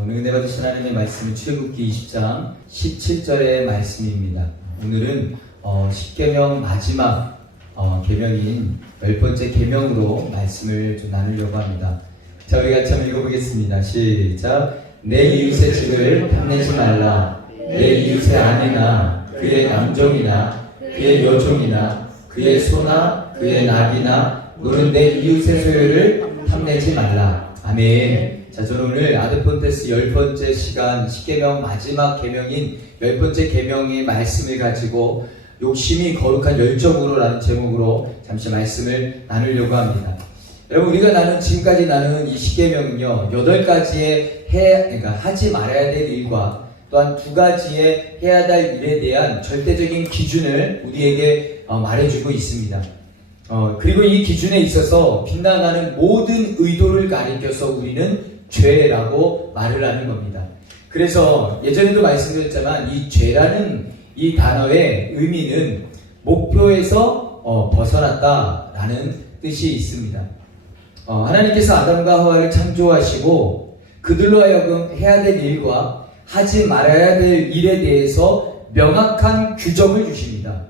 오늘 은혜 받으신 하나님의 말씀은 출애굽기 20장 17절의 말씀입니다. 오늘은 10계명 마지막 계명인 10번째 계명으로 말씀을 좀 나누려고 합니다. 자, 우리 같이 한번 읽어보겠습니다. 시작. 내 이웃의 집을 탐내지 말라. 내 이웃의 아내나 그의 남종이나 그의 여종이나 그의 소나 그의 낙이나 너는 내 이웃의 소유를 탐내지 말라. 아멘. 자, 저는 오늘 아드폰테스 10번째 시간 10계명 마지막 계명인 10번째 계명의 말씀을 가지고 욕심이 거룩한 열정으로 라는 제목으로 잠시 말씀을 나누려고 합니다. 여러분, 우리가 지금까지 나눈 이 10계명은요 8가지의 그러니까 하지 말아야 될 일과 또한 2가지의 해야 될 일에 대한 절대적인 기준을 우리에게 말해주고 있습니다. 그리고 이 기준에 있어서 빗나가는 모든 의도를 가리켜서 우리는 죄라고 말을 하는 겁니다. 그래서 예전에도 말씀드렸지만 이 죄라는 이 단어의 의미는 목표에서 벗어났다라는 뜻이 있습니다. 하나님께서 아담과 하와를 창조하시고 그들로 하여금 해야 될 일과 하지 말아야 될 일에 대해서 명확한 규정을 주십니다.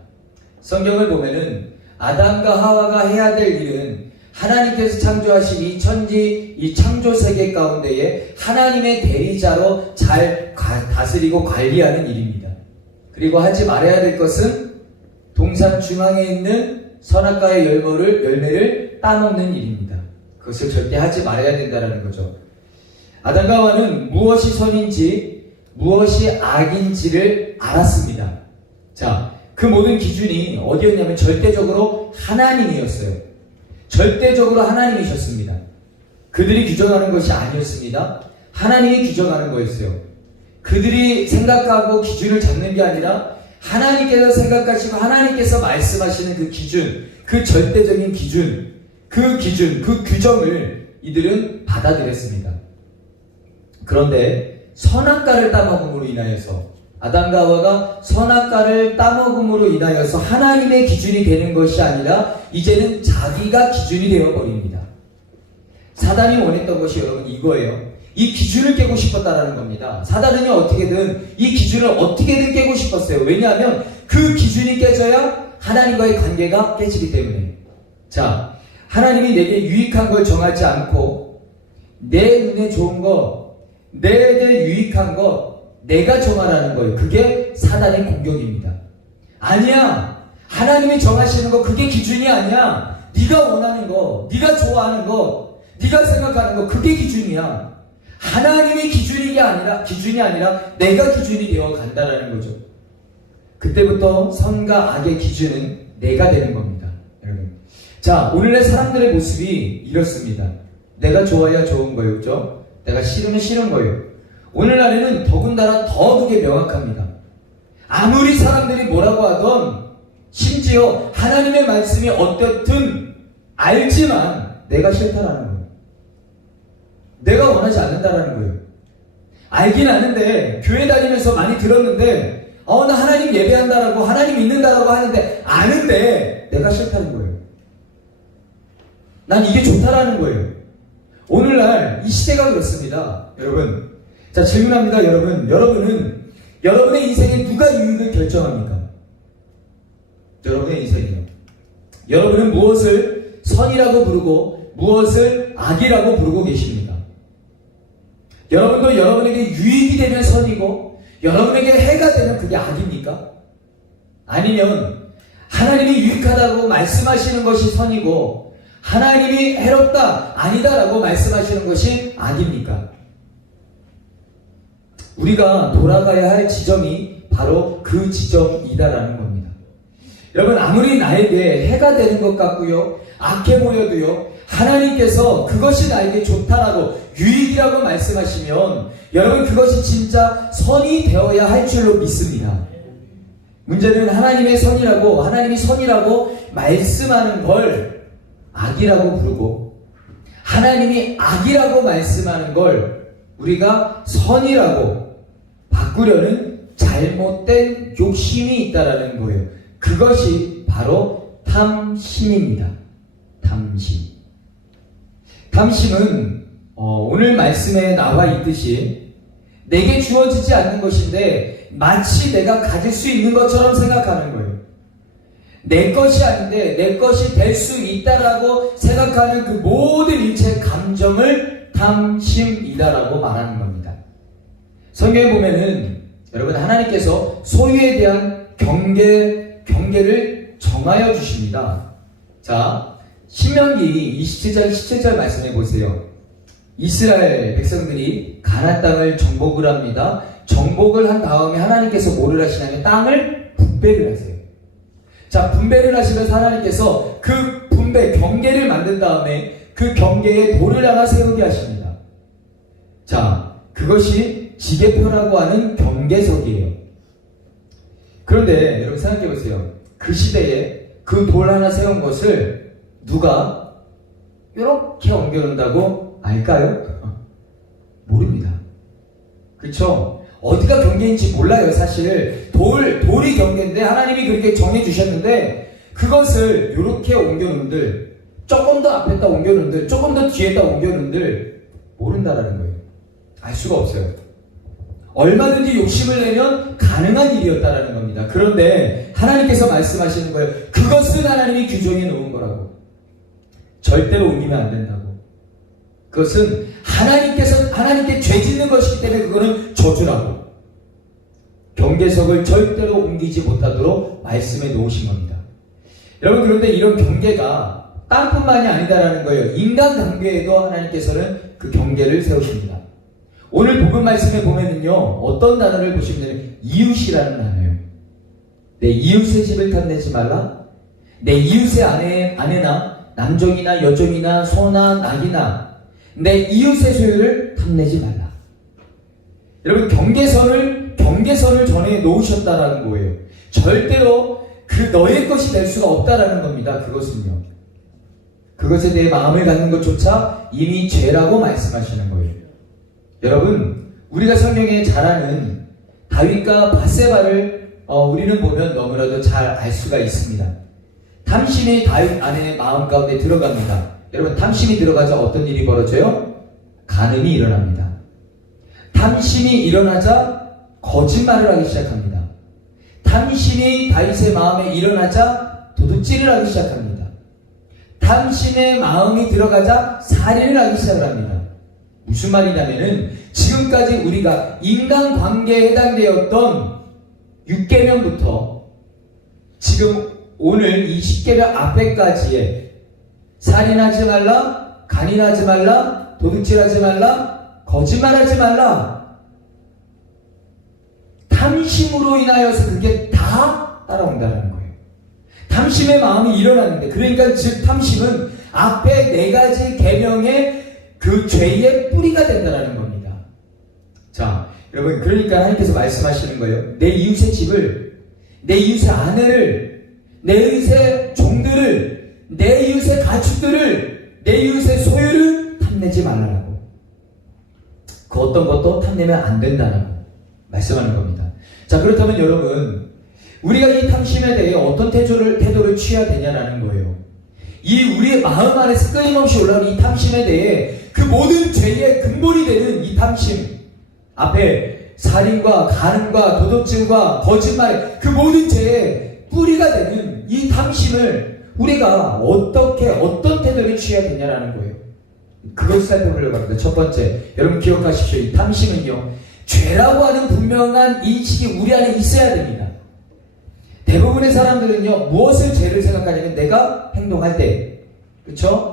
성경을 보면은 아담과 하와가 해야 될 일은 하나님께서 창조하신 이 창조 세계 가운데에 하나님의 대리자로 잘 다스리고 관리하는 일입니다. 그리고 하지 말아야 될 것은 동산 중앙에 있는 선악과의 열매를 따먹는 일입니다. 그것을 절대 하지 말아야 된다는 거죠. 아담과 하와는 무엇이 선인지 무엇이 악인지를 알았습니다. 자, 그 모든 기준이 어디였냐면 절대적으로 하나님이었어요. 절대적으로 하나님이셨습니다. 그들이 규정하는 것이 아니었습니다. 하나님이 규정하는 거였어요. 그들이 생각하고 기준을 잡는 게 아니라 하나님께서 생각하시고 하나님께서 말씀하시는 그 기준, 그 절대적인 기준, 그 규정을 이들은 받아들였습니다. 그런데 선악과를 따먹음으로 인하여서 아담과 하와가 선악과를 따먹음으로 인하여서 하나님의 기준이 되는 것이 아니라 이제는 자기가 기준이 되어버립니다. 사단이 원했던 것이 여러분 이거예요. 이 기준을 깨고 싶었다라는 겁니다. 사단은 어떻게든 이 기준을 어떻게든 깨고 싶었어요. 왜냐하면 그 기준이 깨져야 하나님과의 관계가 깨지기 때문에. 자, 하나님이 내게 유익한 걸 정하지 않고 내 눈에 좋은 것, 내게 유익한 것 내가 정하라는 거예요. 그게 사단의 공격입니다. 아니야. 하나님이 정하시는 거 그게 기준이 아니야. 네가 원하는 거, 네가 좋아하는 거, 네가 생각하는 거 그게 기준이야. 하나님이 기준이 아니라 내가 기준이 되어 간다라는 거죠. 그때부터 선과 악의 기준은 내가 되는 겁니다. 여러분. 자, 오늘의 사람들의 모습이 이렇습니다. 내가 좋아야 좋은 거예요. 그죠? 내가 싫으면 싫은 거예요. 오늘날에는 더군다나 더 그게 명확합니다. 아무리 사람들이 뭐라고 하던 심지어 하나님의 말씀이 어떻든 알지만 내가 싫다라는 거예요. 내가 원하지 않는다라는 거예요. 알긴 아는데 교회 다니면서 많이 들었는데 나 하나님 예배한다라고 하나님 믿는다라고 하는데 아는데 내가 싫다는 거예요. 난 이게 좋다라는 거예요. 오늘날 이 시대가 그렇습니다. 여러분, 자, 질문합니다. 여러분은 여러분의 인생에 누가 유익을 결정합니까? 여러분의 인생이요. 여러분은 무엇을 선이라고 부르고 무엇을 악이라고 부르고 계십니까? 여러분도 여러분에게 유익이 되면 선이고 여러분에게 해가 되면 그게 악입니까? 아니면 하나님이 유익하다고 말씀하시는 것이 선이고 하나님이 해롭다, 아니다라고 말씀하시는 것이 악입니까? 우리가 돌아가야 할 지점이 바로 그 지점이다라는 겁니다. 여러분, 아무리 나에게 해가 되는 것 같고요, 악해 보여도요, 하나님께서 그것이 나에게 좋다라고 유익이라고 말씀하시면 여러분 그것이 진짜 선이 되어야 할 줄로 믿습니다. 문제는 하나님이 선이라고 말씀하는 걸 악이라고 부르고 하나님이 악이라고 말씀하는 걸 우리가 선이라고 바꾸려는 잘못된 욕심이 있다라는 거예요. 그것이 바로 탐심입니다. 탐심. 탐심. 탐심은 오늘 말씀에 나와 있듯이 내게 주어지지 않는 것인데 마치 내가 가질 수 있는 것처럼 생각하는 거예요. 내 것이 아닌데 내 것이 될 수 있다라고 생각하는 그 모든 일체의 감정을 탐심이다라고 말하는 겁니다. 성경에 보면은 여러분 하나님께서 소유에 대한 경계를 정하여 주십니다. 자, 신명기 27장 17절 말씀해 보세요. 이스라엘 백성들이 가나안 땅을 정복을 합니다. 정복을 한 다음에 하나님께서 뭐를 하시냐면 땅을 분배를 하세요. 자, 분배를 하시면서 하나님께서 그 분배 경계를 만든 다음에 그 경계에 돌을 하나 세우게 하십니다. 자, 그것이 지계표라고 하는 경계석이에요. 그런데 여러분 생각해 보세요. 그 시대에 그 돌 하나 세운 것을 누가 이렇게 옮겨놓는다고 알까요? 모릅니다. 그렇죠? 어디가 경계인지 몰라요. 사실 돌이 경계인데 하나님이 그렇게 정해주셨는데 그것을 이렇게 옮겨놓은들, 조금 더 앞에다 옮겨놓은들, 조금 더 뒤에다 옮겨놓은들 모른다라는 거예요. 알 수가 없어요. 얼마든지 욕심을 내면 가능한 일이었다라는 겁니다. 그런데 하나님께서 말씀하시는 거예요. 그것은 하나님이 규정해 놓은 거라고. 절대로 옮기면 안 된다고. 그것은 하나님께 죄 짓는 것이기 때문에 그거는 저주라고. 경계석을 절대로 옮기지 못하도록 말씀해 놓으신 겁니다. 여러분, 그런데 이런 경계가 땅뿐만이 아니다라는 거예요. 인간 관계에도 하나님께서는 그 경계를 세우십니다. 오늘 복음 말씀에 보면은요, 어떤 단어를 보시면 되냐면 이웃이라는 단어예요. 내 이웃의 집을 탐내지 말라. 내 이웃의 아내나 남종이나 여종이나 소나 낙이나 내 이웃의 소유를 탐내지 말라. 여러분, 경계선을 전해 놓으셨다라는 거예요. 절대로 그 너의 것이 될 수가 없다라는 겁니다. 그것은요. 그것에 대해 마음을 갖는 것조차 이미 죄라고 말씀하시는 거예요. 여러분, 우리가 성경에 잘 아는 다윗과 밧세바를 우리는 보면 너무나도 잘 알 수가 있습니다. 탐심이 다윗 안에 마음 가운데 들어갑니다. 여러분, 탐심이 들어가자 어떤 일이 벌어져요? 간음이 일어납니다. 탐심이 일어나자 거짓말을 하기 시작합니다. 탐심이 다윗의 마음에 일어나자 도둑질을 하기 시작합니다. 탐심의 마음이 들어가자 살인을 하기 시작합니다. 무슨 말이냐면은 지금까지 우리가 인간관계에 해당되었던 6계명부터 지금 오늘 이 10계명 앞에까지의 살인하지 말라, 간인하지 말라, 도둑질하지 말라, 거짓말하지 말라, 탐심으로 인하여서 그게 다 따라온다는 거예요. 탐심의 마음이 일어나는데, 그러니까 즉 탐심은 앞에 4가지 계명의 그 죄의 뿌리가 된다는 겁니다. 자, 여러분, 그러니까 하나님께서 말씀하시는 거예요. 내 이웃의 집을, 내 이웃의 아내를, 내 이웃의 종들을, 내 이웃의 가축들을, 내 이웃의 소유를 탐내지 말라고. 그 어떤 것도 탐내면 안 된다라고 말씀하는 겁니다. 자, 그렇다면 여러분, 우리가 이 탐심에 대해 어떤 태도를 취해야 되냐라는 거예요. 이 우리의 마음 안에서 끊임없이 올라오는 이 탐심에 대해 그 모든 죄의 근본이 되는 이 탐심, 앞에 살인과 간음과 도둑질과 거짓말, 그 모든 죄의 뿌리가 되는 이 탐심을 우리가 어떤 태도를 취해야 되냐라는 거예요. 그것을 살펴보려고 합니다. 첫 번째, 여러분 기억하십시오. 이 탐심은요, 죄라고 하는 분명한 인식이 우리 안에 있어야 됩니다. 대부분의 사람들은요, 무엇을 죄를 생각하냐면 내가 행동할 때, 그렇죠?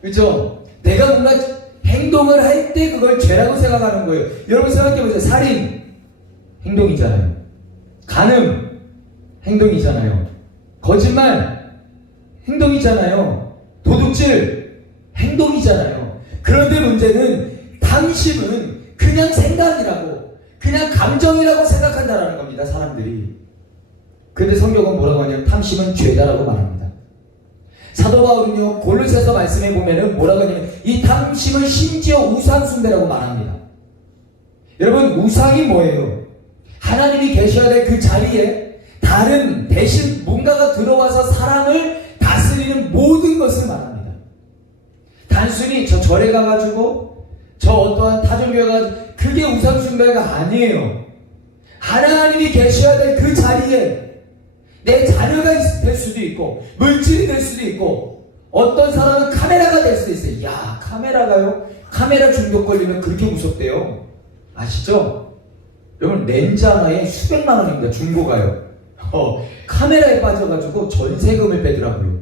그렇죠? 내가 뭔가 행동을 할 때 그걸 죄라고 생각하는 거예요. 여러분 생각해보세요. 살인 행동이잖아요. 간음 행동이잖아요. 거짓말 행동이잖아요. 도둑질 행동이잖아요. 그런데 문제는 탐심은 그냥 생각이라고, 그냥 감정이라고 생각한다라는 겁니다. 사람들이. 근데 성경은 뭐라고 하냐면 탐심은 죄다라고 말합니다. 사도 바울은요, 골로새서 말씀해 보면은 뭐라고 하냐면 이 탐심은 심지어 우상 숭배라고 말합니다. 여러분, 우상이 뭐예요? 하나님이 계셔야 될 그 자리에 다른 대신 뭔가가 들어와서 사람을 다스리는 모든 것을 말합니다. 단순히 저 절에 가가지고 저 어떠한 타종교에 가가지고 그게 우상숭배가 아니에요. 하나님이 계셔야 될 그 자리에 내 자녀가 될 수도 있고 물질이 될 수도 있고 어떤 사람은 카메라가 될 수도 있어요. 야, 카메라가요? 카메라 중독 걸리면 그렇게 무섭대요. 아시죠? 여러분, 렌즈 하나에 수백만 원입니다. 중고가요. 카메라에 빠져가지고 전세금을 빼더라고요.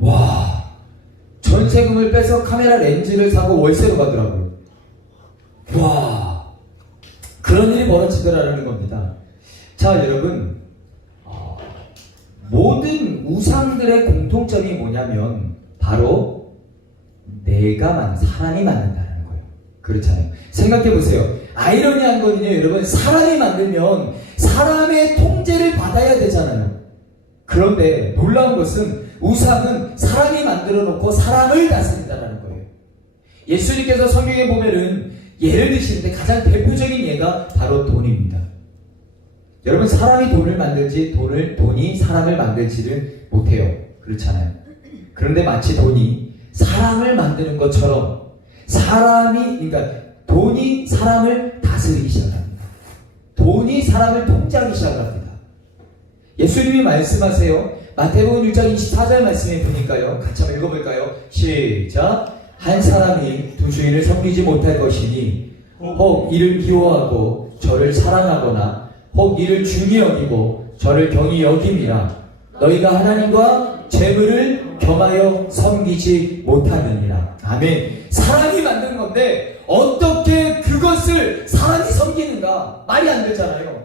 와, 전세금을 빼서 카메라 렌즈를 사고 월세로 가더라고요. 와, 그런 일이 벌어지더라는 겁니다. 자, 여러분, 모든 우상들의 공통점이 뭐냐면 바로 사람이 만든다는 거예요. 그렇잖아요. 생각해 보세요. 아이러니한 거는요, 여러분, 사람이 만들면 사람의 통제를 받아야 되잖아요. 그런데 놀라운 것은 우상은 사람이 만들어 놓고 사람을 다스린다는 거예요. 예수님께서 성경에 보면은 예를 드시는데 가장 대표적인 예가 바로 돈입니다. 여러분, 사람이 돈을 만들지 돈이 사람을 만들지를 못해요. 그렇잖아요. 그런데 마치 돈이 사람을 만드는 것처럼 그러니까 돈이 사람을 다스리기 시작합니다. 돈이 사람을 통제하기 시작합니다. 예수님이 말씀하세요. 마태복음 1장 24절 말씀에 보니까요. 같이 한번 읽어볼까요? 시작. 한 사람이 두 주인을 섬기지 못할 것이니 혹 이를 미워하고 저를 사랑하거나 혹 이를 중히 여기고 저를 경히 여김이라. 너희가 하나님과 재물을 겸하여 섬기지 못하느니라. 아멘. 사람이 만든 건데 어떻게 그것을 사람이 섬기는가? 말이 안 되잖아요.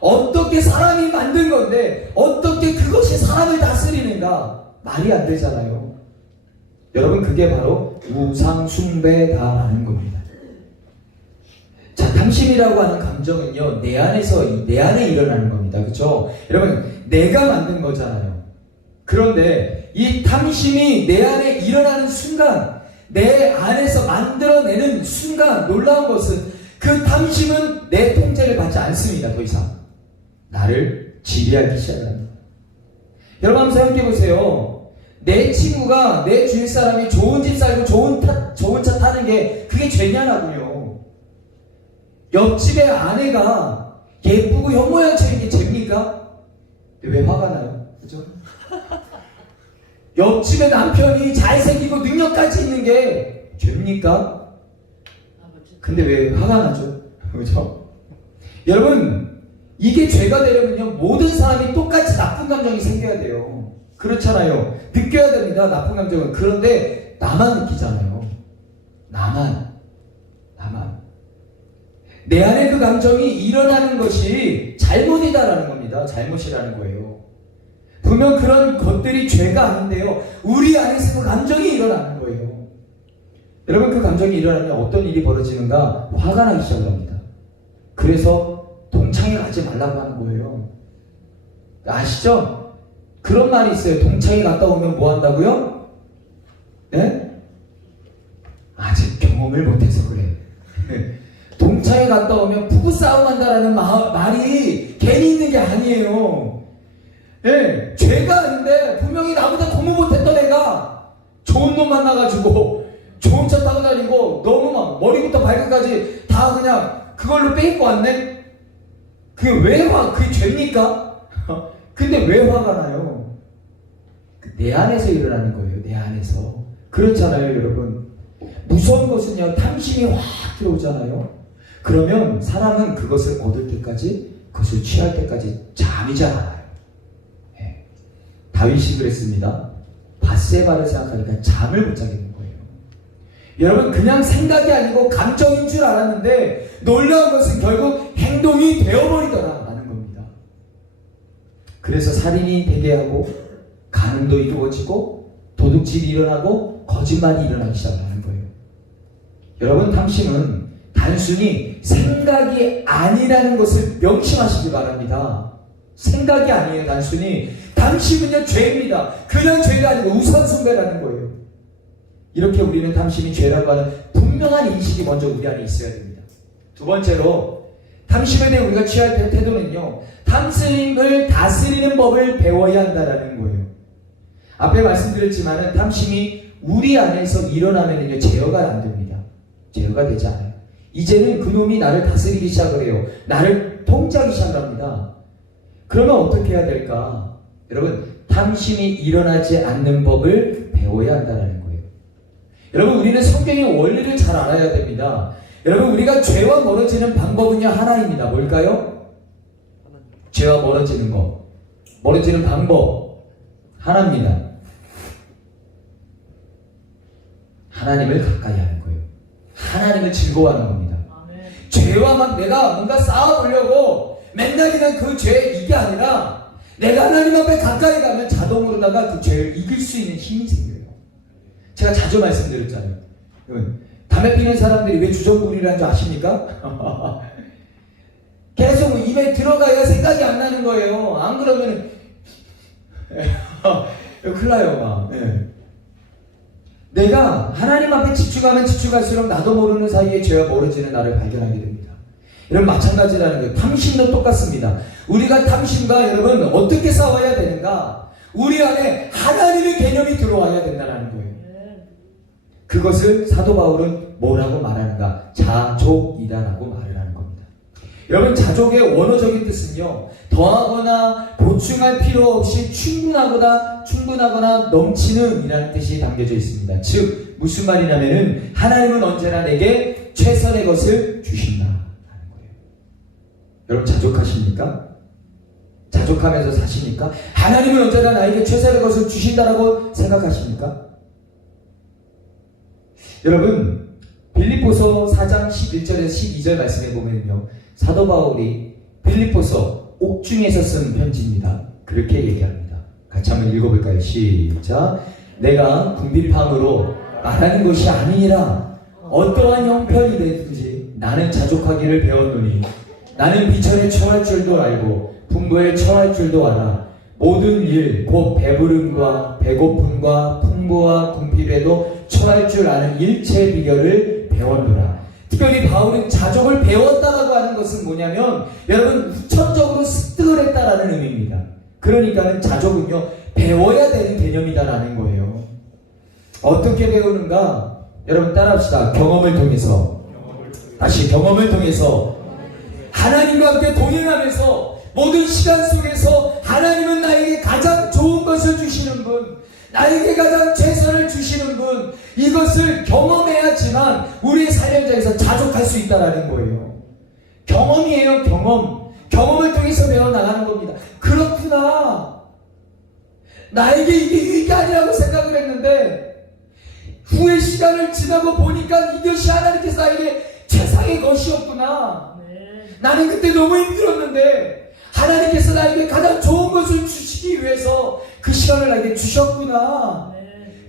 어떻게 사람이 만든 건데 어떻게 그것이 사람을 다스리는가? 말이 안 되잖아요. 여러분, 그게 바로 우상숭배다라는 겁니다. 자, 탐심이라고 하는 감정은요, 내 안에 일어나는 겁니다. 그렇죠? 여러분, 내가 만든 거잖아요. 그런데 이 탐심이 내 안에 일어나는 순간, 내 안에서 만들어내는 순간, 놀라운 것은 그 탐심은 내 통제를 받지 않습니다. 더 이상 나를 지배하기 시작합니다. 여러분, 한번 생각해 보세요. 내 친구가, 내 주위 사람이 좋은 집 살고 좋은 차 타는 게 그게 죄냐라고요. 옆집의 아내가 예쁘고 현모양처럼 게 죄입니까? 왜 화가 나요? 그죠? 옆집의 남편이 잘생기고 능력까지 있는 게 죄입니까? 근데 왜 화가 나죠? 그죠? 여러분, 이게 죄가 되려면요, 모든 사람이 똑같이 나쁜 감정이 생겨야 돼요. 그렇잖아요. 느껴야 됩니다, 나쁜 감정은. 그런데 나만 느끼잖아요. 나만. 내 안에 그 감정이 일어나는 것이 잘못이다라는 겁니다. 잘못이라는 거예요. 분명 그런 것들이 죄가 아닌데요, 우리 안에서 그 감정이 일어나는 거예요. 여러분, 그 감정이 일어나면 어떤 일이 벌어지는가? 화가 나기 시작합니다. 그래서 동창회 가지 말라고 하는 거예요. 아시죠? 그런 말이 있어요. 동창회 갔다 오면 뭐 한다고요? 네? 아직 경험을 못해서 그래. 동창회 갔다 오면 부부싸움 한다라는 말이 괜히 있는 게 아니에요. 네, 죄가 아닌데 분명히 나보다 공부 못했던 애가 좋은 놈 만나가지고 좋은 차 타고 다니고 너무 막 머리부터 발끝까지 다 그냥 그걸로 빼입고 왔네? 그게 죄입니까? 근데 왜 화가 나요? 내 안에서 일어나는 거예요. 내 안에서. 그렇잖아요, 여러분. 무서운 것은요, 탐심이 확 들어오잖아요. 그러면 사람은 그것을 얻을 때까지, 그것을 취할 때까지 잠이 잘 안 와요. 네. 다윗이 그랬습니다. 밧세바를 생각하니까 잠을 못 자겠는 거예요. 여러분, 그냥 생각이 아니고 감정인 줄 알았는데 놀라운 것은 결국 행동이 되어버리더라라는 겁니다. 그래서 살인이 되게 하고 간음도 이루어지고 도둑질이 일어나고 거짓말이 일어나기 시작하는 거예요. 여러분, 탐심은 단순히 생각이 아니라는 것을 명심하시기 바랍니다. 생각이 아니에요, 단순히. 탐심은요, 죄입니다. 그냥 죄가 아니고 우상숭배라는 거예요. 이렇게 우리는 탐심이 죄라고 하는 분명한 인식이 먼저 우리 안에 있어야 됩니다. 두 번째로 탐심에 대해 우리가 취할 태도는요, 탐심을 다스리는 법을 배워야 한다는 거예요. 앞에 말씀드렸지만은 탐심이 우리 안에서 일어나면은요, 제어가 안 됩니다. 제어가 되지 않아요. 이제는 그놈이 나를 다스리기 시작을 해요. 나를 통제하기 시작합니다. 그러면 어떻게 해야 될까? 여러분, 탐심이 일어나지 않는 법을 배워야 한다는 거예요. 여러분, 우리는 성경의 원리를 잘 알아야 됩니다. 여러분, 우리가 죄와 멀어지는 방법은요, 하나입니다. 뭘까요? 죄와 멀어지는 것, 멀어지는 방법 하나입니다. 하나님을 가까이 하는 거예요. 하나님을 즐거워하는 겁니다. 아멘. 죄와 막 내가 뭔가 싸워보려고 맨날 그냥 그 죄 이게 아니라 내가 하나님 앞에 가까이 가면 자동으로다가 그 죄를 이길 수 있는 힘이 생겨요. 제가 자주 말씀드렸잖아요. 담배 피는 사람들이 왜 주정부리라는 줄 아십니까? 계속 입에 들어가야 생각이 안 나는 거예요. 안 그러면 큰일 나요. 막. 네. 내가 하나님 앞에 집중하면 집중할수록 나도 모르는 사이에 죄와 멀어지는 나를 발견하게 됩니다. 여러분, 마찬가지라는 거예요. 탐심도 똑같습니다. 우리가 탐심과 여러분 어떻게 싸워야 되는가? 우리 안에 하나님의 개념이 들어와야 된다는 거예요. 그것을 사도 바울은 뭐라고 말하는가? 자족이다라고 말을 하는 겁니다. 여러분, 자족의 원어적인 뜻은요, 더하거나 보충할 필요 없이 충분하거나 넘치는 이라는 뜻이 담겨져 있습니다. 즉 무슨 말이냐면은 하나님은 언제나 내게 최선의 것을 주신다 하는 거예요. 여러분, 자족하십니까? 자족하면서 사십니까? 하나님은 언제나 나에게 최선의 것을 주신다라고 생각하십니까? 여러분, 빌립보서 4장 11절에서 12절 말씀해 보면요, 사도 바울이 빌립보서 옥중에서 쓴 편지입니다. 그렇게 얘기합니다. 같이 한번 읽어볼까요? 시작. 내가 궁핍함으로 말하는 것이 아니니라. 어떠한 형편이 되든지 나는 자족하기를 배웠노니 나는 비천에 처할 줄도 알고 풍부에 처할 줄도 알아. 모든 일 곧 배부름과 배고픔과 풍부와 궁핍에도 처할 줄 아는 일체 비결을 배웠노라. 특별히 바울은 자족을 배웠다라고 하는 것은 뭐냐면 여러분, 우천적으로 습득을 했다라는 의미입니다. 그러니까는 자족은요, 배워야 되는 개념이다라는 거예요. 어떻게 배우는가? 여러분, 따라합시다. 경험을 통해서. 다시 경험을 통해서 하나님과 함께 동행하면서 모든 시간 속에서 하나님은 나에게 가장 좋은 것을 주시는 분, 나에게 가장 최선을 주시는 분, 이것을 경험해야지만 우리의 삶에서 자족할 수 있다는 거예요. 경험이에요. 경험을 통해서 배워나가는 겁니다. 그렇구나, 나에게 이게 유익이 아니라고 생각을 했는데 후의 시간을 지나고 보니까 이것이 하나님께서 나에게 최상의 것이었구나. 나는 그때 너무 힘들었는데 하나님께서 나에게 가장 좋은 것을 주시기 위해서 그 시간을 나에게 주셨구나.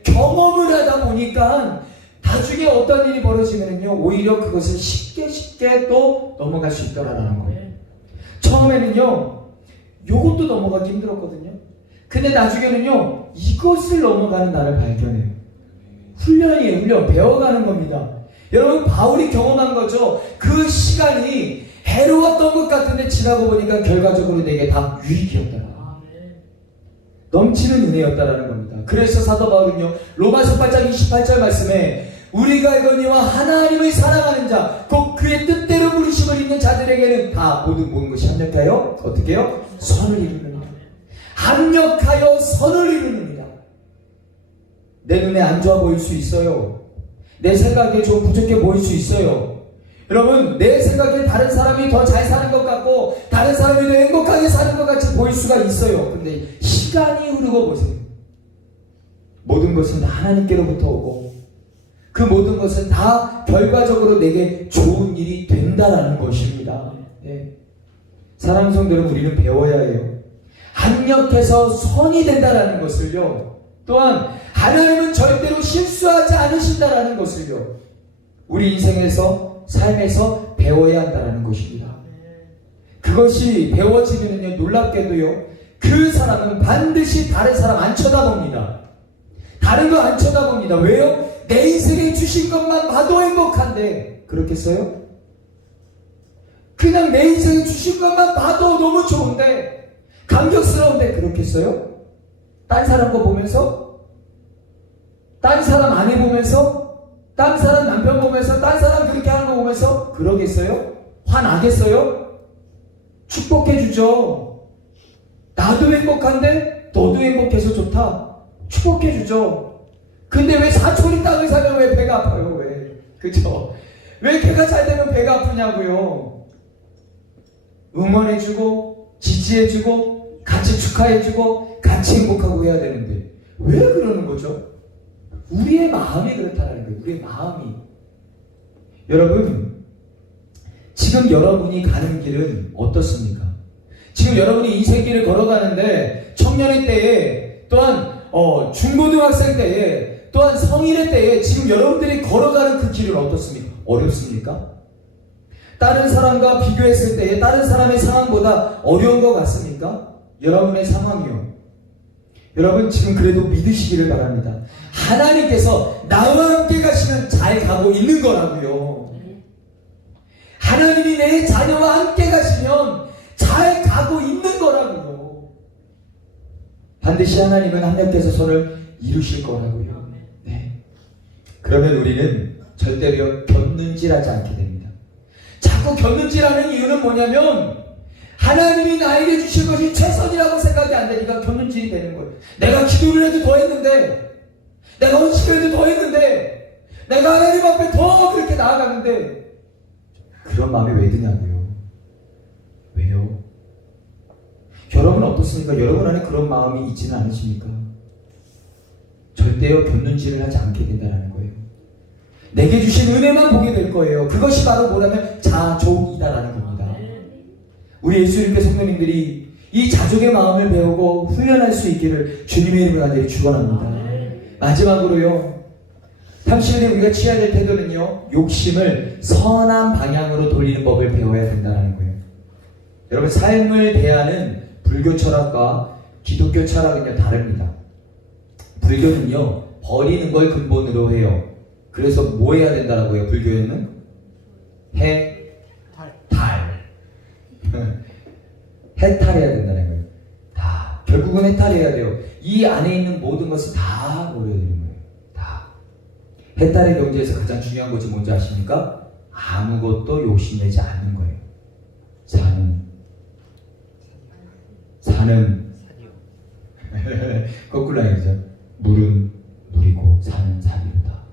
경험을 하다 보니까 나중에 어떤 일이 벌어지면요, 오히려 그것을 쉽게 또 넘어갈 수 있더라라는 거예요. 처음에는요, 요것도 넘어가기 힘들었거든요. 근데 나중에는요, 이것을 넘어가는 나를 발견해요. 훈련이에요. 훈련. 배워가는 겁니다. 여러분, 바울이 경험한 거죠. 그 시간이 해로웠던 것 같은데 지나고 보니까 결과적으로 내게 다 유익이었더라. 넘치는 은혜였다라는 겁니다. 그래서 사도 바울은요, 로마서 8장 28절 말씀에 우리가 알거니와 하나님을 사랑하는 자, 곧 그의 뜻대로 부르심을 입는 자들에게는 다 모든 것이 합력하여 어떻게 해요? 선을 이루느니라. 합력하여 선을 이루느니라. 내 눈에 안 좋아 보일 수 있어요. 내 생각에 좀 부족해 보일 수 있어요. 여러분, 내 생각에 다른 사람이 더 잘 사는 것 같고 다른 사람이 더 행복하게 사는 것 같이 보일 수가 있어요. 근데 시간이 흐르고 보세요. 모든 것은 다 하나님께로부터 오고 그 모든 것은 다 결과적으로 내게 좋은 일이 된다라는 것입니다. 네. 사랑하는 성도 여러분, 우리는 배워야 해요. 합력해서 선이 된다라는 것을요, 또한 하나님은 절대로 실수하지 않으신다라는 것을요, 우리 인생에서 삶에서 배워야 한다는 것입니다. 그것이 배워지면요, 놀랍게도요, 그 사람은 반드시 다른 사람 안 쳐다봅니다. 다른 거 안 쳐다봅니다. 왜요? 내 인생에 주신 것만 봐도 행복한데 그렇겠어요? 그냥 내 인생에 주신 것만 봐도 너무 좋은데, 감격스러운데 그렇겠어요? 딴 사람 거 보면서? 딴 사람 아내 보면서? 딴 사람 남편 보면서? 딴 사람 그렇게 하는 거 보면서? 그러겠어요? 화나겠어요? 축복해주죠. 나도 행복한데 너도 행복해서 좋다. 축복해주죠. 근데 왜 사촌이 땅을 사면 왜 배가 아파요? 왜? 그죠? 왜 걔가 잘 되면 배가 아프냐고요? 응원해주고 지지해주고 같이 축하해주고 같이 행복하고 해야 되는데 왜 그러는 거죠? 우리의 마음이 그렇다는 거예요. 우리의 마음이. 여러분, 지금 여러분이 가는 길은 어떻습니까? 지금 여러분이 인생길을 걸어가는데 청년의 때에 또한 중고등학생 때에 또한 성인의 때에 지금 여러분들이 걸어가는 그 길은 어떻습니까? 어렵습니까? 다른 사람과 비교했을 때에 다른 사람의 상황보다 어려운 것 같습니까? 여러분의 상황이요. 여러분 지금 그래도 믿으시기를 바랍니다. 하나님께서 나와 함께 가시면 잘 가고 있는 거라고요. 하나님이 내 자녀와 함께 가시면 잘 가고 있는 거라고요. 반드시 하나님은 하나님께서 손을 이루실 거라고요. 네. 그러면 우리는 절대로 곁눈질하지 않게 됩니다. 자꾸 곁눈질하는 이유는 뭐냐면 하나님이 나에게 주실 것이 최선이라고 생각이 안 되니까 곁눈질이 되는 거예요. 내가 기도를 해도 더 했는데, 내가 헌신을 해도 더 했는데, 내가 하나님 앞에 더 그렇게 나아갔는데 그런 마음이 왜 드냐고요. 왜요? 여러분은 어떻습니까? 여러분 안에 그런 마음이 있지는 않으십니까? 절대로 곁눈질을 하지 않게 된다는 거예요. 내게 주신 은혜만 보게 될 거예요. 그것이 바로 뭐라면 자족이다라는 겁니다. 우리 예수님께 성도님들이 이 자족의 마음을 배우고 훈련할 수 있기를 주님의 이름으로 간절히 축원합니다. 마지막으로요. 당신이 우리가 취해야 될 태도는요. 욕심을 선한 방향으로 돌리는 법을 배워야 된다는 거예요. 여러분 삶을 대하는 불교 철학과 기독교 철학은요 다릅니다. 불교는요 버리는 걸 근본으로 해요. 그래서 뭐 해야 된다라고 해요? 불교에는 해탈해야 된다는 거예요. 다 결국은 해탈해야 돼요. 이 안에 있는 모든 것을 다 버려야 되는 거예요. 다. 해탈의 경지에서 가장 중요한 것이 뭔지 아십니까? 아무것도 욕심내지 않는 거예요. 사는 거꾸로 아니죠. 물은 물이고 산은 산이로다.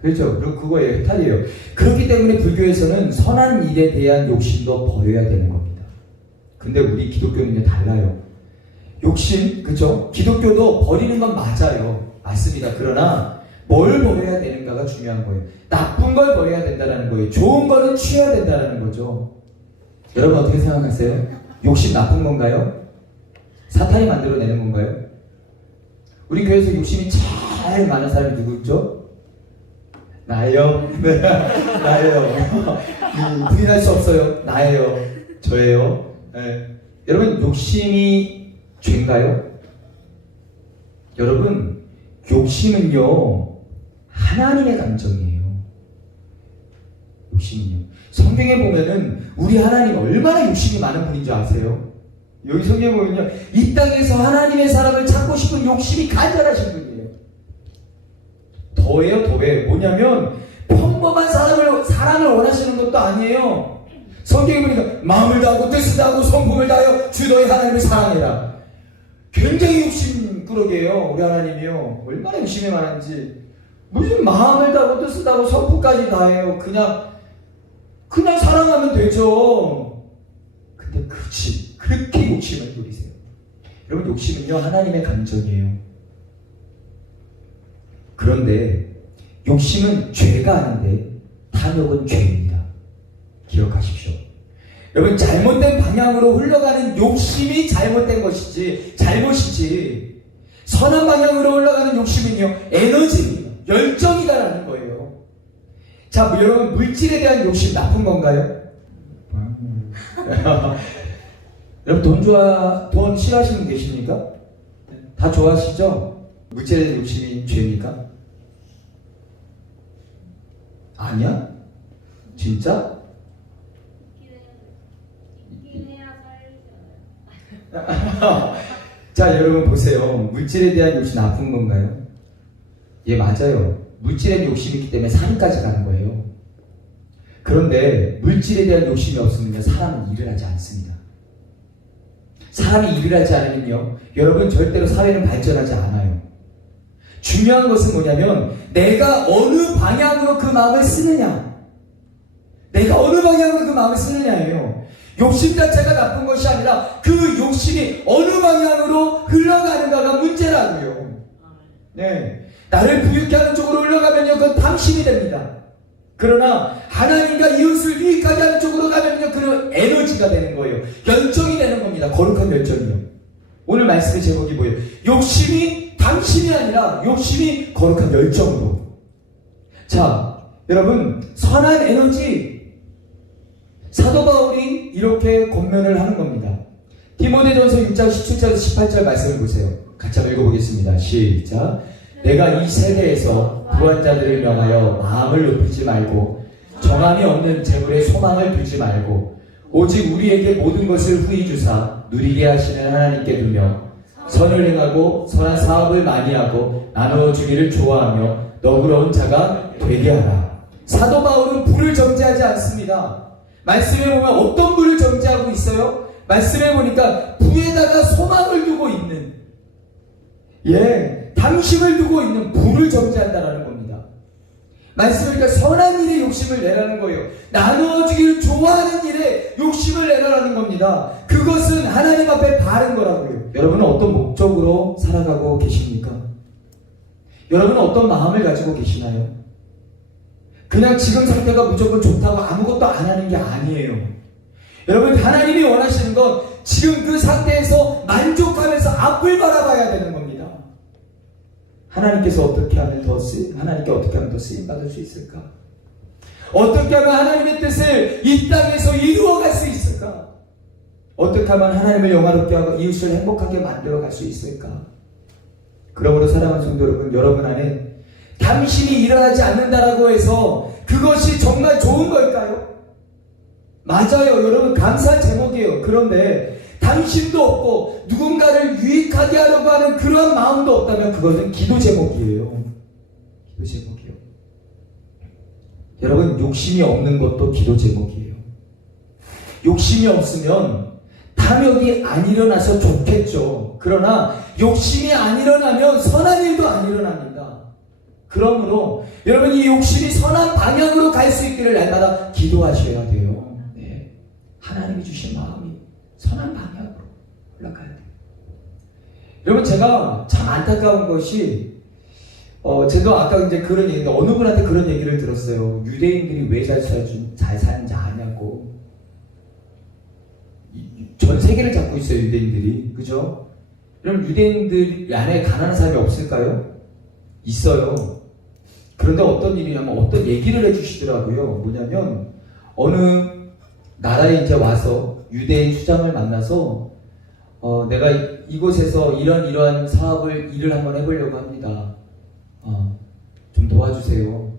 그렇죠. 그럼 그거예요. 해탈이에요. 그렇기 때문에 불교에서는 선한 일에 대한 욕심도 버려야 되는 겁니다. 근데 우리 기독교는요 달라요. 욕심, 그렇죠? 기독교도 버리는 건 맞아요. 맞습니다. 그러나 뭘 버려야 되는가가 중요한 거예요. 나쁜 걸 버려야 된다는 거예요. 좋은 거는 취해야 된다는 거죠. 여러분 어떻게 생각하세요? 욕심 나쁜 건가요? 사탄이 만들어내는 건가요? 우리 교회에서 욕심이 제일 많은 사람이 누구죠? 나예요. 나예요. 부인할 수 없어요. 나예요. 저예요. 네. 여러분 욕심이 죄인가요? 여러분 욕심은요 하나님의 감정이에요. 욕심은요. 성경에 보면은 우리 하나님 얼마나 욕심이 많은 분인 줄 아세요? 여기 성경에 보면요 이 땅에서 하나님의 사람을 찾고 싶은 욕심이 간절하신 분이에요. 더해요. 더해. 뭐냐면 평범한 사랑을 원하시는 것도 아니에요. 성경에 보니까 마음을 다하고 뜻을 다하고 성품을 다하여 주 너희 하나님을 사랑해라. 굉장히 욕심꾸러기예요. 우리 하나님이요. 얼마나 욕심이 많은지. 무슨 마음을 다하고 뜻을 다하고 성품까지 다해요. 그냥 사랑하면 되죠. 근데 그렇게 욕심을 부리세요. 여러분 욕심은요 하나님의 감정이에요. 그런데 욕심은 죄가 아닌데 탐욕은 죄입니다. 기억하십시오. 여러분 잘못된 방향으로 흘러가는 욕심이 잘못된 것이지 잘못이지 선한 방향으로 흘러가는 욕심은요 에너지입니다. 열정이다라는 거예요. 자 여러분 물질에 대한 욕심 나쁜 건가요? 여러분 돈 싫어하시는 분 계십니까? 다 좋아하시죠? 물질에 대한 욕심이 죄입니까? 아니야? 진짜? 자, 여러분 보세요. 물질에 대한 욕심 나쁜 건가요? 예, 맞아요. 물질에 욕심이 있기 때문에 산까지 가는 거예요. 그런데 물질에 대한 욕심이 없으면 사람은 일을 하지 않습니다. 사람이 일을 하지 않으면요, 여러분 절대로 사회는 발전하지 않아요. 중요한 것은 뭐냐면 내가 어느 방향으로 그 마음을 쓰느냐, 내가 어느 방향으로 그 마음을 쓰느냐예요. 욕심 자체가 나쁜 것이 아니라 그 욕심이 어느 방향으로 흘러가는가가 문제라고요. 네, 나를 부유케 하는 쪽으로 흘러가면요, 그건 탐심이 됩니다. 그러나 하나님과 이웃을 유익하게 하는 쪽으로 가면요, 그런 에너지가 되는 거예요. 열정이 되는 겁니다. 거룩한 열정이요. 오늘 말씀의 제목이 뭐예요? 욕심이 탐심이 아니라 욕심이 거룩한 열정으로. 자, 여러분, 선한 에너지, 사도 바울이 이렇게 권면을 하는 겁니다. 디모데전서 6장 17절에서 18절 말씀을 보세요. 같이 한번 읽어보겠습니다. 시작. 내가 이 세대에서 부한 자들을 명하여 마음을 높이지 말고 정함이 없는 재물에 소망을 두지 말고 오직 우리에게 모든 것을 후히 주사 누리게 하시는 하나님께 두며 선을 행하고 선한 사업을 많이 하고 나누어 주기를 좋아하며 너그러운 자가 되게 하라. 사도 바울은 부를 정죄하지 않습니다. 말씀에 보면 어떤 부를 정죄하고 있어요? 말씀에 보니까 부에다가 소망을 두고 있는, 탐심을 두고 있는 부를 정죄한다라는 겁니다. 말씀에 보니까 선한 일에 욕심을 내라는 거예요. 나누어주기를 좋아하는 일에 욕심을 내라는 겁니다. 그것은 하나님 앞에 바른 거라고요. 여러분은 어떤 목적으로 살아가고 계십니까? 여러분은 어떤 마음을 가지고 계시나요? 그냥 지금 상태가 무조건 좋다고 아무것도 안 하는 게 아니에요. 여러분, 하나님이 원하시는 건 지금 그 상태에서 만족하면서 앞을 바라봐야 되는 겁니다. 하나님께서 어떻게 하면 하나님께 어떻게 하면 더 쓰임받을 수 있을까? 어떻게 하면 하나님의 뜻을 이 땅에서 이루어갈 수 있을까? 어떻게 하면 하나님을 영화롭게 하고 이웃을 행복하게 만들어갈 수 있을까? 그러므로 사랑하는 성도 여러분, 여러분 안에 탐심이 일어나지 않는다라고 해서 그것이 정말 좋은 걸까요? 맞아요. 여러분, 감사한 제목이에요. 그런데 탐심도 없고 누군가를 유익하게 하려고 하는 그런 마음도 없다면 그것은 기도 제목이에요. 기도 제목이에요. 여러분, 욕심이 없는 것도 기도 제목이에요. 욕심이 없으면 탐욕이 안 일어나서 좋겠죠. 그러나 욕심이 안 일어나면 선한 일도 안 일어납니다. 그러므로 여러분, 이 욕심이 선한 방향으로 갈 수 있기를 날마다 기도하셔야 돼요. 네. 하나님이 주신 마음이 선한 방향으로 올라가야 돼요. 여러분, 제가 참 안타까운 것이 저도 아까 이제 그런 얘기, 어느 분한테 그런 얘기를 들었어요. 유대인들이 왜 잘 사는지 아냐고. 전 세계를 잡고 있어요, 유대인들이. 그죠? 그럼 유대인들 안에 가난한 사람이 없을까요? 있어요. 그런데 어떤 일이냐면 어떤 얘기를 해주시더라고요. 뭐냐면 어느 나라에 이제 와서 유대인 수장을 만나서 내가 이곳에서 이러한 일을 한번 해보려고 합니다. 좀 도와주세요.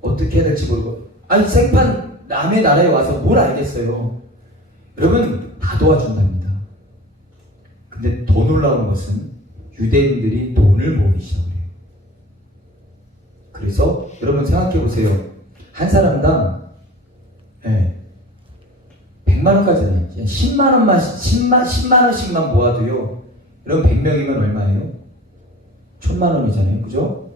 어떻게 해야 될지 모르고. 아니, 생판 남의 나라에 와서 뭘 알겠어요. 여러분, 다 도와준답니다. 근데 더 놀라운 것은 유대인들이 돈을 모으기 시작해요. 그래서 여러분 생각해 보세요. 한 사람당 100만 원까지는 10만 원씩만 모아도요. 여러분 100명이면 얼마예요? 1000만 원이잖아요. 그죠?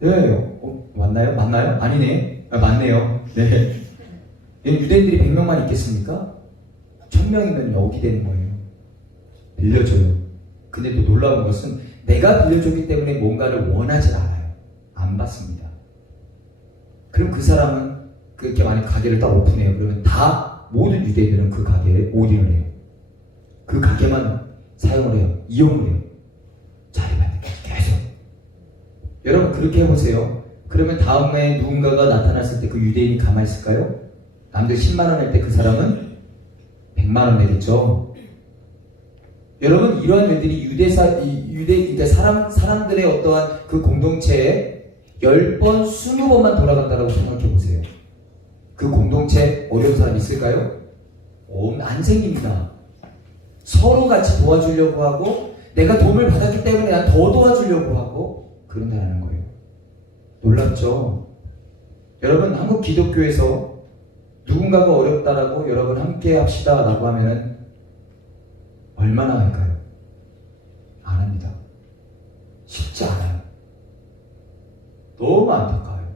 네. 맞나요? 아니네. 맞네요. 네. 유대인들이 100명만 있겠습니까? 1000명이면 억이 되는 거예요. 빌려줘요. 근데 또 놀라운 것은 내가 빌려줬기 때문에 뭔가를 원하지 않아요. 안 받습니다. 그럼 그 사람은 그렇게 만약 가게를 딱 오픈해요. 그러면 다 모든 유대인들은 그 가게에 올인을 해요. 그 가게만 사용을 해요. 이용을 해요. 자리만 계속. 여러분, 그렇게 해보세요. 그러면 다음에 누군가가 나타났을 때 그 유대인이 가만히 있을까요? 남들 10만 원 낼 때 그 사람은 100만 원 내겠죠. 여러분, 이러한 일들이 그러니까 사람들의 어떠한 그 공동체에 10번, 20번만 돌아간다고 생각해 보세요. 그 공동체 어려운 사람 있을까요? 안 생깁니다. 서로 같이 도와주려고 하고 내가 도움을 받았기 때문에 난 더 도와주려고 하고 그런다는 거예요. 놀랍죠? 여러분, 한국 기독교에서 누군가가 어렵다라고 여러분 함께 합시다 라고 하면 얼마나 할까요? 안 합니다. 쉽지 않아요. 너무 안타까워요.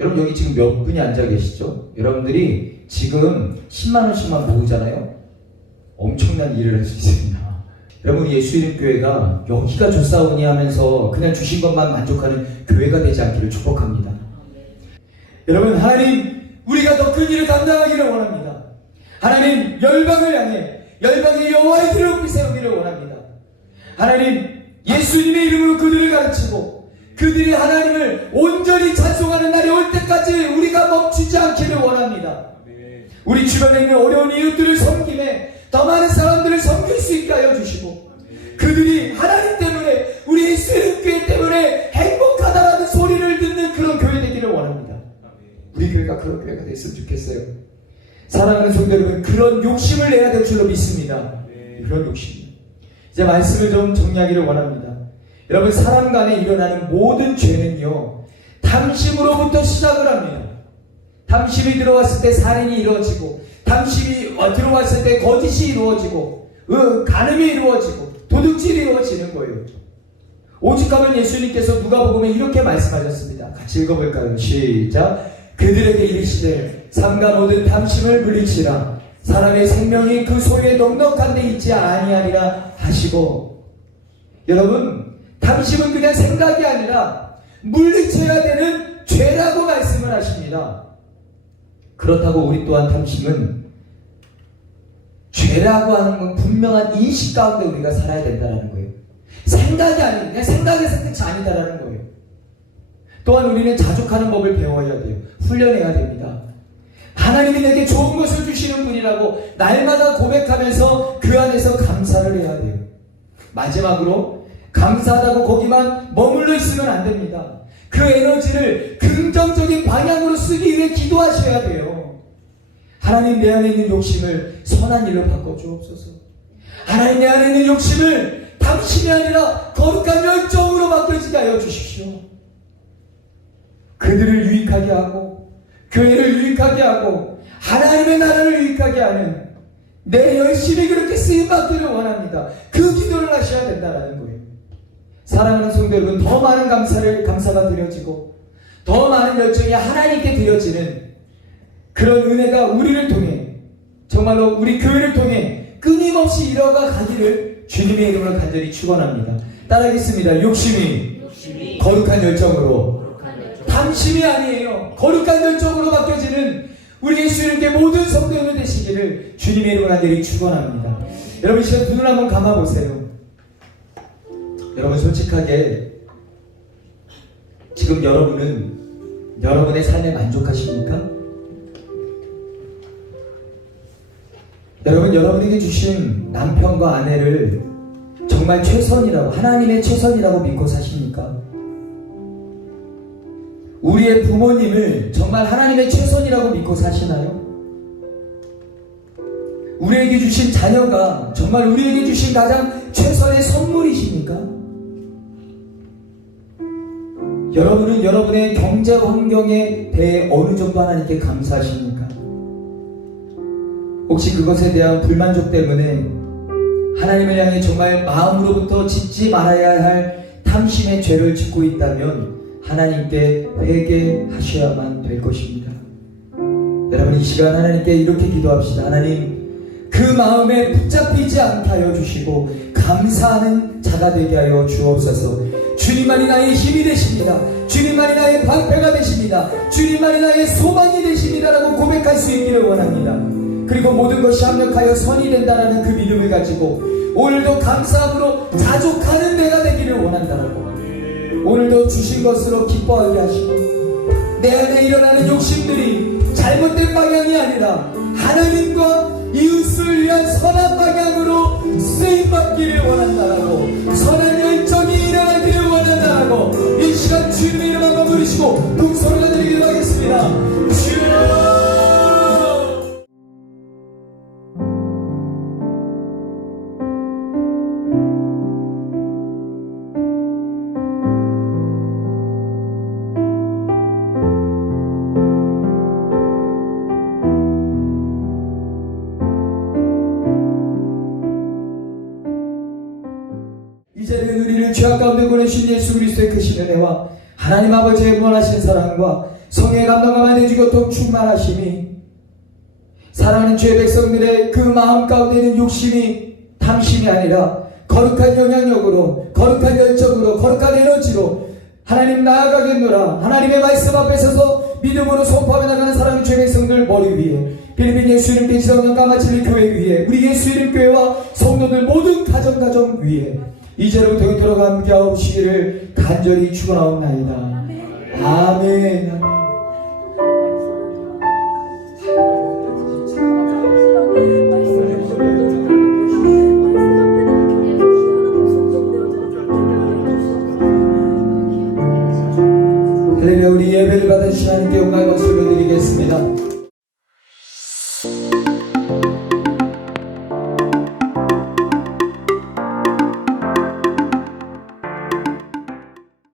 여러분, 여기 지금 몇 분이 앉아 계시죠? 여러분들이 지금 10만원씩만 모으잖아요? 엄청난 일을 할 수 있습니다. 여러분, 예수 이름 교회가 여기가 좋사오니 하면서 그냥 주신 것만 만족하는 교회가 되지 않기를 축복합니다. 여러분, 하나님, 우리가 더 큰 일을 감당하기를 원합니다. 하나님, 열방을 향해 열방의 여호와의 길을 높이 세우기를 원합니다. 하나님, 예수님의 이름으로 그들을 가르치고 그들이 하나님을 온전히 찬송하는 날이 올 때까지 우리가 멈추지 않기를 원합니다. 우리 주변에 있는 어려운 이웃들을 섬김에 더 많은 사람들을 섬길 수 있게 하여 주시고 그들이 하나님 때문에 우리 예수님 교회 때문에 행복하다라는 소리를 듣는 그런 교회 되기를 원합니다. 우리 교회가 그런 교회가 됐으면 좋겠어요. 사랑하는 성도 여러분, 그런 욕심을 내야 될 줄로 믿습니다. 그런 욕심. 이제 말씀을 좀 정리하기를 원합니다. 여러분, 사람 간에 일어나는 모든 죄는요, 탐심으로부터 시작을 합니다. 탐심이 들어왔을 때 살인이 이루어지고, 탐심이 들어왔을 때 거짓이 이루어지고, 간음이 이루어지고, 도둑질이 이루어지는 거예요. 오직하면 예수님께서 누가복음에 이렇게 말씀하셨습니다. 같이 읽어볼까요? 시작. 그들에게 이르시되 삼가 모든 탐심을 물리치라. 사람의 생명이 그 소유에 넉넉한 데 있지 아니하리라 하시고, 여러분, 탐심은 그냥 생각이 아니라 물리쳐야 되는 죄라고 말씀을 하십니다. 그렇다고 우리 또한 탐심은 죄라고 하는 건 분명한 인식 가운데 우리가 살아야 된다는 거예요. 생각이 아니에요. 그냥 생각에서 끝이 아니다라는 거예요. 또한 우리는 자족하는 법을 배워야 돼요. 훈련해야 됩니다. 하나님이 내게 좋은 것을 주시는 분이라고 날마다 고백하면서 그 안에서 감사를 해야 돼요. 마지막으로 감사하다고 거기만 머물러 있으면 안 됩니다. 그 에너지를 긍정적인 방향으로 쓰기 위해 기도하셔야 돼요. 하나님, 내 안에 있는 욕심을 선한 일로 바꿔주옵소서. 하나님, 내 안에 있는 욕심을 탐심이 아니라 거룩한 열정으로 바꿔지게 하여 주십시오. 그들을 유익하게 하고 교회를 유익하게 하고 하나님의 나라를 유익하게 하는 내 열심히 그렇게 쓰임받기를 원합니다. 그 기도를 하셔야 된다는 거예요. 사랑하는 성도 여러분, 더 많은 감사가 드려지고 더 많은 열정이 하나님께 드려지는 그런 은혜가 우리를 통해, 정말로 우리 교회를 통해 끊임없이 이뤄가 가기를 주님의 이름으로 간절히 축원합니다. 따라하겠습니다. 욕심이 거룩한 열정으로, 탐심이 아니에요. 거룩한 열정으로 바뀌어지는 우리 예수님께 모든 성도님들 되시기를 주님의 이름으로 간절히 축원합니다. 여러분, 시간 두 눈 한번 감아보세요. 여러분, 솔직하게 지금 여러분은 여러분의 삶에 만족하십니까? 여러분, 여러분에게 주신 남편과 아내를 정말 최선이라고, 하나님의 최선이라고 믿고 사십니까? 우리의 부모님을 정말 하나님의 최선이라고 믿고 사시나요? 우리에게 주신 자녀가 정말 우리에게 주신 가장 최선의 선물이십니까? 여러분은 여러분의 경제 환경에 대해 어느 정도 하나님께 감사하십니까? 혹시 그것에 대한 불만족 때문에 하나님을 향해 정말 마음으로부터 짓지 말아야 할 탐심의 죄를 짓고 있다면 하나님께 회개하셔야만 될 것입니다. 여러분, 이 시간 하나님께 이렇게 기도합시다. 하나님, 그 마음에 붙잡히지 않게 하여 주시고 감사하는 자가 되게 하여 주옵소서. 주님만이 나의 힘이 되십니다. 주님만이 나의 방패가 되십니다. 주님만이 나의 소망이 되십니다 라고 고백할 수 있기를 원합니다. 그리고 모든 것이 합력하여 선이 된다라는 그 믿음을 가지고 오늘도 감사함으로 자족하는 내가 되기를 원한다라고, 오늘도 주신 것으로 기뻐하게 하시고 내 안에 일어나는 욕심들이 잘못된 방향이 아니라 하나님과 이웃을 위한 선한 방향으로 쓰임받기를 원한다라고, 선한 열정이 일어나기를 원한다라고 이 시간 주님의 이름 한번 부르시고 동서로가 드리기로 하겠습니다. 주여, 우리를 죄악 가운데 보내신 예수 그리스도의 크신 은혜와 하나님 아버지의 무한하신 사랑과 성령의 감동과 만해지고 더 충만하심이 사랑하는 죄의 백성들의 그 마음 가운데 있는 욕심이 탐심이 아니라 거룩한 영향력으로, 거룩한 열정으로, 거룩한 에너지로 하나님 나아가겠노라. 하나님의 말씀 앞에 서서 믿음으로 선포하며 나가는 사랑하는 죄의 백성들 머리 위에, 필리핀 예수 이름 지성령 까마칠리 교회 위에, 우리 예수 이름 교회와 성도들 모든 가정 위에 이제로부터 영원토록 함께하옵시기를 간절히 축원하옵나이다. 아멘. 할렐루야. 우리 예배를 받아주신 하나님께 영광과 박수를 드리겠습니다.